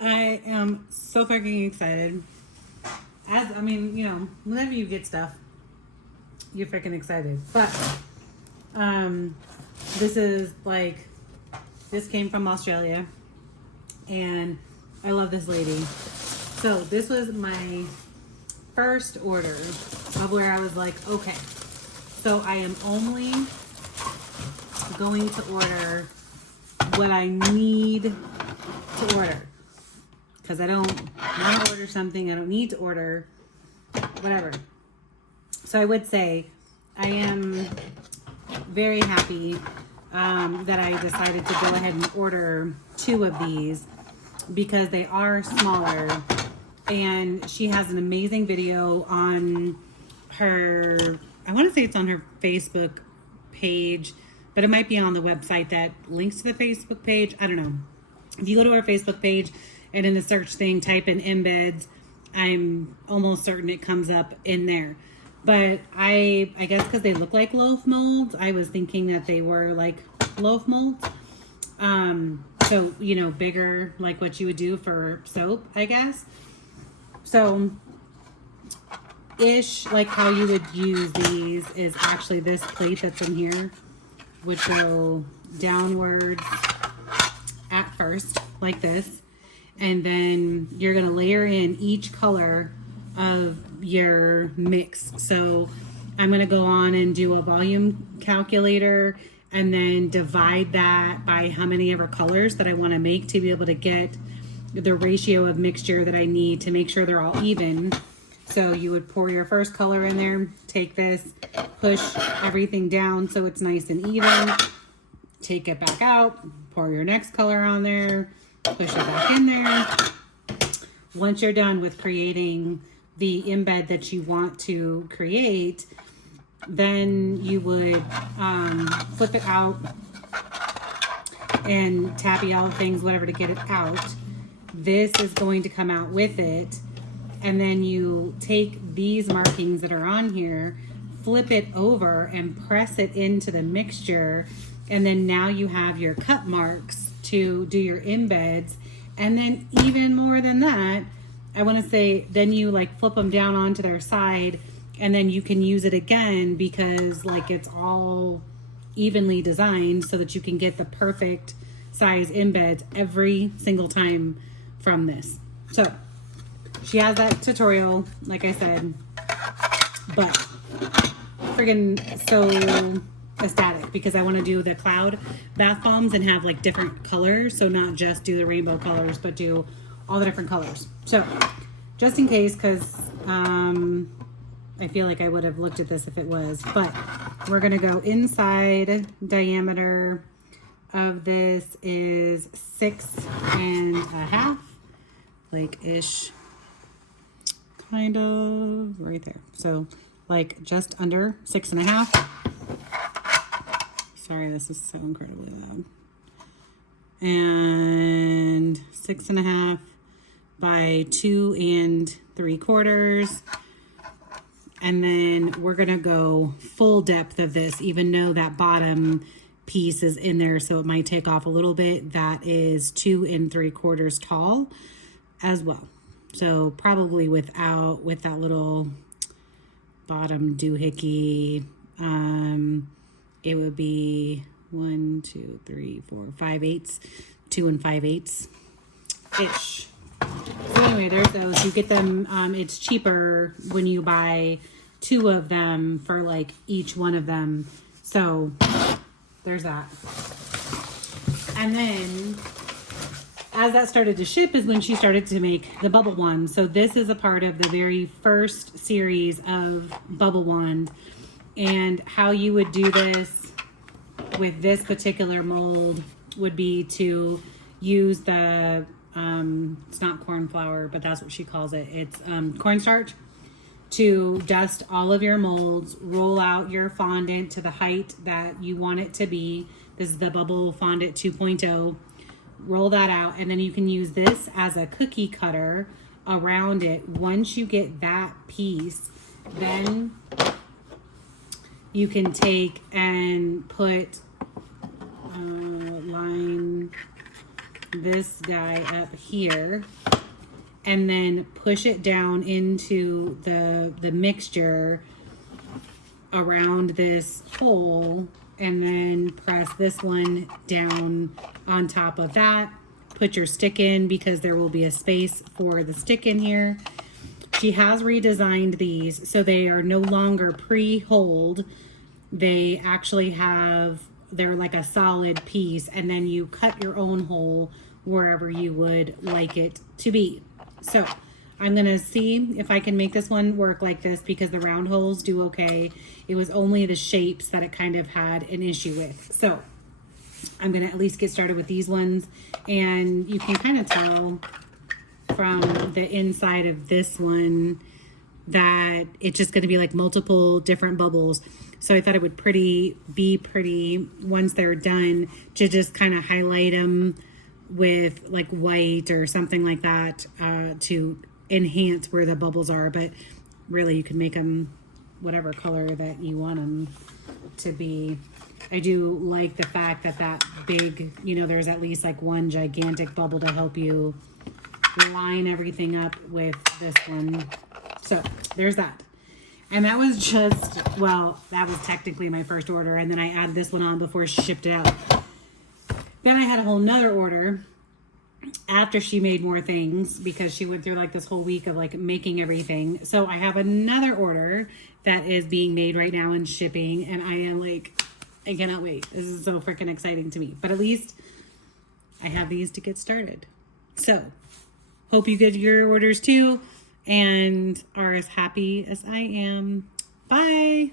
I am so fucking excited. I mean, whenever you get stuff, you're freaking excited. But um, this is like this came from Australia, and I love this lady. So this was my first order of where I was like, okay, so I am only going to order what I need to order. Because I don't want to order something I don't need to order, whatever. So I would say I am very happy that I decided to go ahead and order 2 of these because they are smaller. And she has an amazing video on her, I want to say it's on her Facebook page, but it might be on the website that links to the Facebook page. I don't know. If you go to her Facebook page and in the search thing, type in embeds, I'm almost certain it comes up in there. But I guess because they look like loaf molds, I was thinking that they were like loaf molds. So, bigger, like what you would do for soap, I guess. So, like how you would use these is actually this plate that's in here would go downwards at first, like this. And then you're going to layer in each color of your mix. So I'm going to go on and do a volume calculator and then divide that by how many ever colors that I want to make to be able to get the ratio of mixture that I need to make sure they're all even. So you would pour your first color in there, take this, push everything down so it's nice and even, take it back out, pour your next color on there, push it back in there. Once you're done with creating the embed that you want to create, then you would flip it out and tappy all the things, whatever, to get it out. This is going to come out with it. And then you take these markings that are on here, flip it over and press it into the mixture. And then now you have your cut marks to do your embeds. And then even more than that, I want to say, then you like flip them down onto their side and then you can use it again because like it's all evenly designed so that you can get the perfect size embeds every single time from this. So she has that tutorial, like I said, but friggin' so ecstatic because I want to do the cloud bath bombs and have like different colors. So not just do the rainbow colors, but do all the different colors. So just in case, because I feel like I would have looked at this if it was, but we're going to go inside. Diameter of this is 6.5, like ish, kind of right there. So like just under 6.5. Sorry, this is so incredibly loud. And 6.5 by 2 3/4. And then we're gonna go full depth of this, even though that bottom piece is in there, so it might take off a little bit. That is 2 3/4 tall as well. So probably with that little bottom doohickey, it would be 1, 2, 3, 4, 5/8, 2 5/8 ish. So anyway, there's those. You get them. It's cheaper when you buy 2 of them for like each one of them. So there's that. And then as that started to ship is when she started to make the bubble wand. So this is a part of the very first series of bubble wand. And how you would do this with this particular mold would be to use the, it's not corn flour, but that's what she calls it. It's cornstarch, to dust all of your molds, roll out your fondant to the height that you want it to be. This is the Bubble Fondant 2.0. Roll that out, and then you can use this as a cookie cutter around it. Once you get that piece, then you can take and put line this guy up here and then push it down into the mixture around this hole, and then press this one down on top of that. Put your stick in because there will be a space for the stick in here. She has redesigned these so they are no longer pre-holed. They actually they're like a solid piece, and then you cut your own hole wherever you would like it to be. So I'm gonna see if I can make this one work like this because the round holes do okay. It was only the shapes that it kind of had an issue with. So I'm gonna at least get started with these ones, and you can kind of tell from the inside of this one that it's just gonna be like multiple different bubbles. So I thought it would be pretty once they're done to just kind of highlight them with like white or something like that to enhance where the bubbles are. But really you can make them whatever color that you want them to be. I do like the fact that big, there's at least like one gigantic bubble to help you line everything up with this one. So there's that. And that was that was technically my first order, and then I added this one on before she shipped it out. Then I had a whole nother order after she made more things because she went through like this whole week of like making everything. So I have another order that is being made right now and shipping, and I am like, I cannot wait. This is so freaking exciting to me. But at least I have these to get started. So hope you get your orders too and are as happy as I am. Bye.